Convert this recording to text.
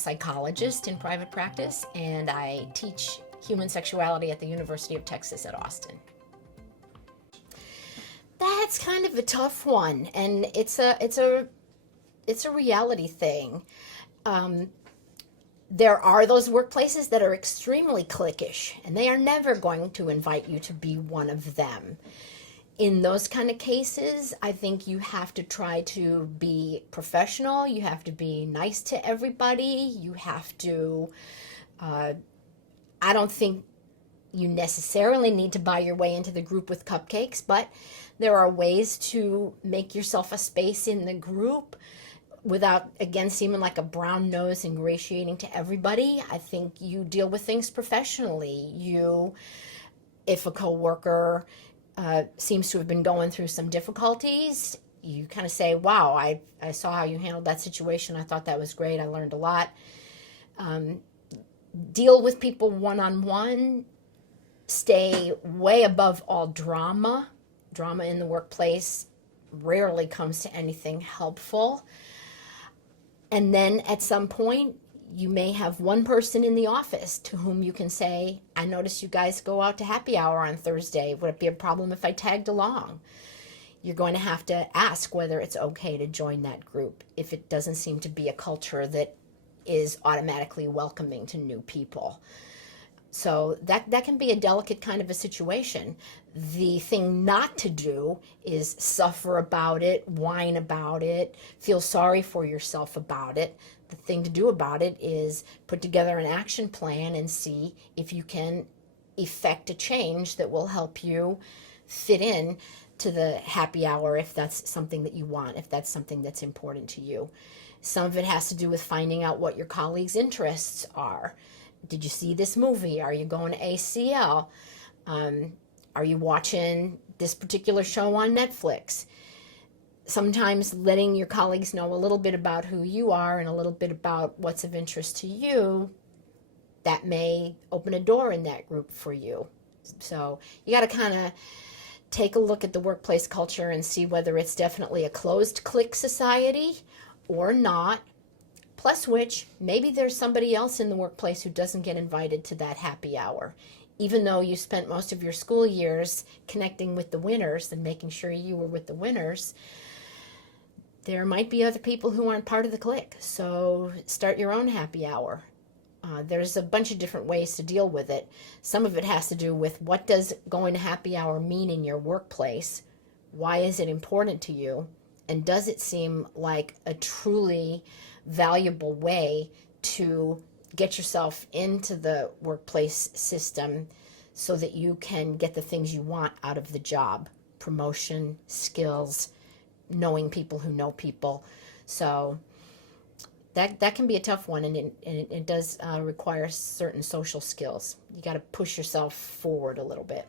psychologist in private practice, and I teach human sexuality at the University of Texas at Austin. That's kind of a tough one, and it's a reality thing. There are those workplaces that are extremely cliquish, and they are never going to invite you to be one of them. In those kind of cases, I think you have to try to be professional. You have to be nice to everybody. You have to, I don't think you necessarily need to buy your way into the group with cupcakes, but there are ways to make yourself a space in the group without, again, seeming like a brown nose ingratiating to everybody. I think you deal with things professionally. If a coworker seems to have been going through some difficulties, you kind of say, wow, I saw how you handled that situation. I thought that was great. I learned a lot. Deal with people one-on-one. Stay way above all drama. Drama in the workplace rarely comes to anything helpful. And then at some point, you may have one person in the office to whom you can say, I noticed you guys go out to happy hour on Thursday. Would it be a problem if I tagged along? You're going to have to ask whether it's okay to join that group if it doesn't seem to be a culture that is automatically welcoming to new people. So that can be a delicate kind of a situation. The thing not to do is suffer about it, whine about it, feel sorry for yourself about it. The thing to do about it is put together an action plan and see if you can effect a change that will help you fit in to the happy hour if that's something that you want, if that's something that's important to you. Some of it has to do with finding out what your colleagues' interests are. Did you see this movie? Are you going to ACL? Are you watching this particular show on Netflix? Sometimes letting your colleagues know a little bit about who you are and a little bit about what's of interest to you, that may open a door in that group for you. So you got to kind of take a look at the workplace culture and see whether it's definitely a closed clique society or not. Plus which, maybe there's somebody else in the workplace who doesn't get invited to that happy hour. Even though you spent most of your school years connecting with the winners and making sure you were with the winners, there might be other people who aren't part of the clique. So start your own happy hour. There's a bunch of different ways to deal with it. Some of it has to do with what does going to happy hour mean in your workplace? Why is it important to you? And does it seem like a truly valuable way to get yourself into the workplace system so that you can get the things you want out of the job? Promotion, skills, knowing people who know people. So that can be a tough one, and it does require certain social skills. You got to push yourself forward a little bit.